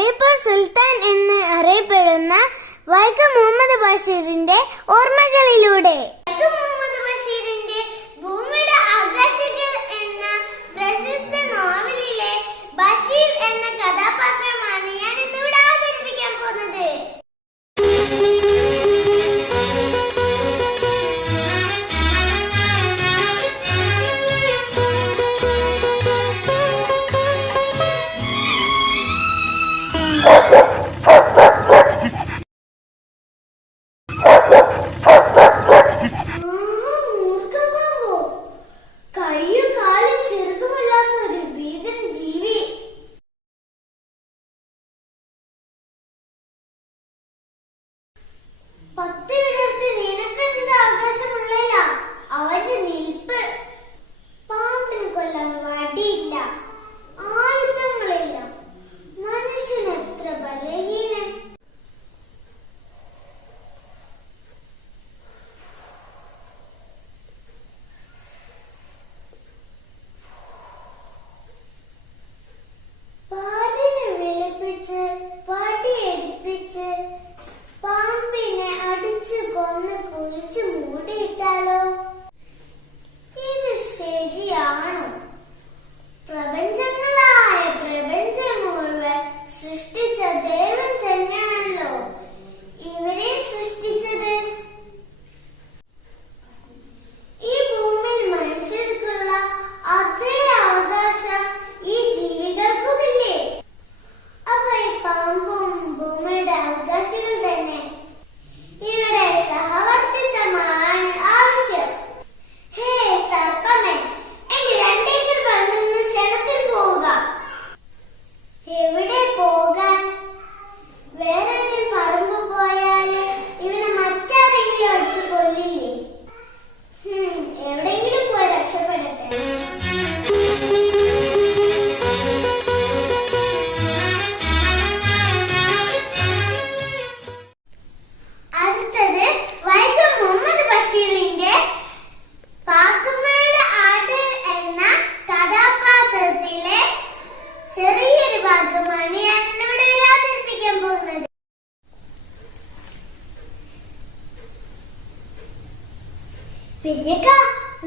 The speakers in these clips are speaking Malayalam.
ബേപ്പൂർ സുൽത്താൻ എന്ന് അറിയപ്പെടുന്ന വൈക്കം മുഹമ്മദ് ബഷീറിന്റെ ഓർമ്മകളിലൂടെ മുഹമ്മദ് ബഷീറിന്റെ ഭൂമിയുടെ ആകാശങ്ങൾ എന്ന പ്രശസ്ത നോവലിലെ ബഷീർ എന്ന കഥാപാത്രമാണ് ഞാൻ ഇന്നിവിടെ അവതരിപ്പിക്കാൻ പോകുന്നത്. അവന്റെ നിൽപ്പ് പാമ്പിനെ കൊല്ലാൻ വടിയില്ല, ആയുധങ്ങളില്ല. മനുഷ്യൻ എത്ര ബലഹീനൻ. പാലിനെ വെളുപ്പിച്ച് വടിയെടുപ്പിച്ച് പാമ്പിനെ അടിച്ചു കൊന്ന് കുഴിച്ചു മൂടിയിട്ടാലോ? ഇത് ശരിയാണോ? പ്രപഞ്ചങ്ങളായ പ്രപഞ്ചം മുഴുവൻ സൃഷ്ടിച്ച ദൈവം തന്നെയാണല്ലോ ഇവരെ സൃഷ്ടിച്ചത്. ഈ ഭൂമിയിൽ മനുഷ്യർക്കുള്ള അതേ അവകാശം ഈ ജീവികൾക്കുമില്ലേ? അപ്പൊ ഈ പാമ്പും ഭൂമിയുടെ അവകാശികൾ തന്നെ. ഇവിടെ സഹവർത്തിത്വമാണ് ആവശ്യം. ഹേ സർപ്പമേ, എന്റെ 2 ഏക്കർ പറമ്പൊന്ന് ക്ഷണത്തിൽ പോവുക. എവിടെ പോകാൻ? വേറെ പറമ്പ് പോയാല് ഇവിടെ മറ്റാരെങ്കിലും അടിച്ചു കൊല്ലില്ലേ? എവിടെയെങ്കിലും പോയി രക്ഷപ്പെടട്ടെ. അടുത്തത് വൈക്കം മുഹമ്മദ് ബഷീറിന്റെ പാത്തുമ്മയുടെ ആട് എന്ന കഥാപാത്രത്തിലെ ചെറിയൊരു ഭാഗമാണ് ഞാൻ ഇന്നിവിടെ അവതരിപ്പിക്കാൻ പോകുന്നത്.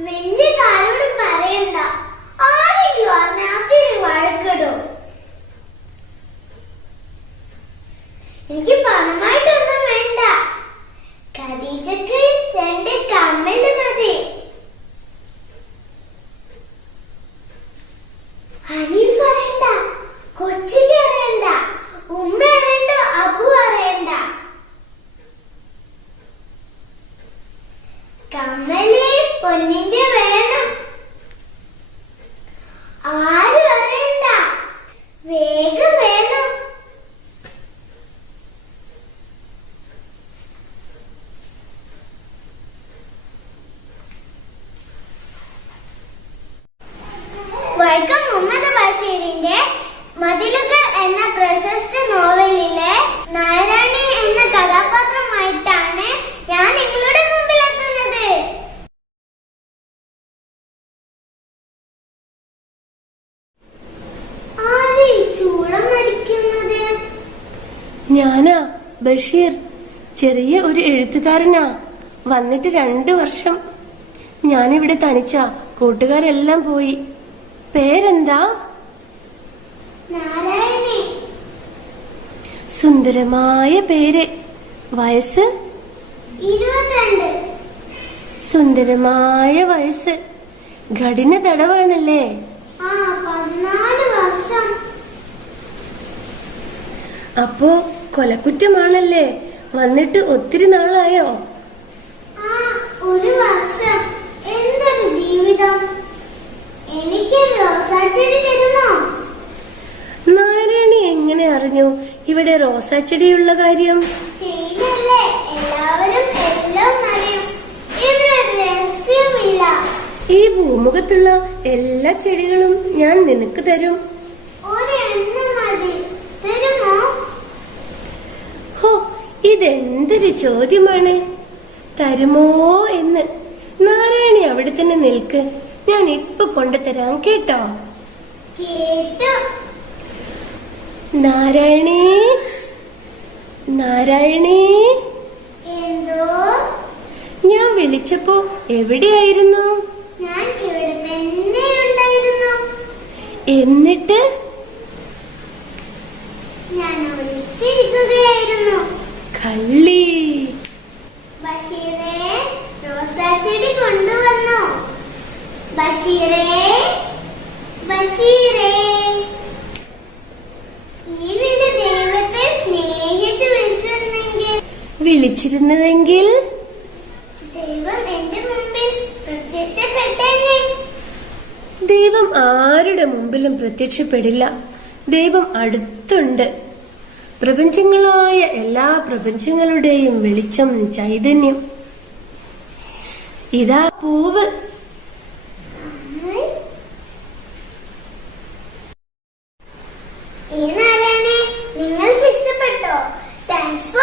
വലിയ കാരോടും പറയണ്ട, ആരെങ്കിലും അറിഞ്ഞാത്തിരി വഴക്കിടും. എനിക്ക് പണമായിട്ടൊന്നും വേണ്ട, ഖദീജക്ക് 2 കമ്മല് മതി. ഹനീഫ് അറിയണ്ട, കൊച്ചിക്ക് അറിയണ്ട, ഉമ്മ അറിയണ്ട, അബു അറിയണ്ട. കമ്മല് പൊന്നിന്റെ വേണം, ആരും അറിയണ്ട, വേഗം വേണം. വൈക്കം മുഹമ്മദ് ബഷീറിന്റെ മതിലുകൾ എന്ന പ്രശസ്ത നോവലിലെ നാരായണി എന്ന കഥാപാത്രമായിട്ടാണ് ഞാൻ നിങ്ങളുടെ മുമ്പിൽ എത്തുന്നത്. ആരെ ചൂളം അടിക്കുന്നത്? ഞാനാ ബഷീർ, ചെറിയ ഒരു എഴുത്തുകാരനാ. വന്നിട്ട് 2 വർഷം. ഞാനിവിടെ തനിച്ചാ, കൂട്ടുകാരെല്ലാം പോയി. പേരെന്താ? നാരായണി. സുന്ദരമായ പേര്. വയസ്സ്? 22. സുന്ദരമായ വയസ്സ്. കഠിന തടവാണല്ലേ? 14 വർഷം. അപ്പോ കൊലക്കുറ്റമാണല്ലേ? വന്നിട്ട് ഒത്തിരി നാളായോ? 1 വർഷം. എന്തൊരു ജീവിതം. എനിക്ക് റോസാച്ചെടി തരുമോ? നാരായണി എങ്ങനെ അറിഞ്ഞു ഇവിടെ റോസാച്ചെടിയുള്ള കാര്യം? ചെയ്യല്ലേ, എല്ലാവരും എല്ലാം അറിയും. ഇവിടെ രഹസ്യമില്ല. ഈ ഭൂമുഖത്തുള്ള എല്ലാ ചെടികളും ഞാൻ നിനക്ക് തരും. ഒരെണ്ണം മതി, തരുമോ? ഹോ, ഇതെന്തൊരു ചോദ്യമാണ്! തരുമോ എന്ന്. നാരായണി അവിടെ തന്നെ നിൽക്ക്, ഞാൻ ഇപ്പൊ കൊണ്ടുതരാം കേട്ടോ. കേട്ടു. നാരായണി, നാരായണി, എന്തോ? ഞാൻ വിളിച്ചപ്പോ എവിടെയായിരുന്നു? ഞാൻ ഇവിടെ തന്നെ ഉണ്ടായിരുന്നു. എന്നിട്ട് ഞാൻ ഒളിച്ചിരിക്കുകയായിരുന്നു. കള്ളി. ബഷീറേ, റോസാച്ചെടി കൊണ്ടുവന്നോ? ബഷീറേ, ബഷീറേ. ഈ വീട് ദൈവത്തെ സ്നേഹിച്ച് വിളിച്ചിരുന്നുവെങ്കിൽ ദൈവം എന്റെ മുമ്പിൽ പ്രത്യക്ഷപ്പെട്ടേനെ. ദൈവം ആരുടെ മുമ്പിലും പ്രത്യക്ഷപ്പെടില്ല. ദൈവം അടുത്തുണ്ട്. പ്രപഞ്ചങ്ങളായ എല്ലാ പ്രപഞ്ചങ്ങളുടെയും വെളിച്ചം, ചൈതന്യം. ഇതാ പൂവ്. ഈ നാരായണേ, നിങ്ങൾക്ക് ഇഷ്ടപ്പെട്ടോ? Thanks for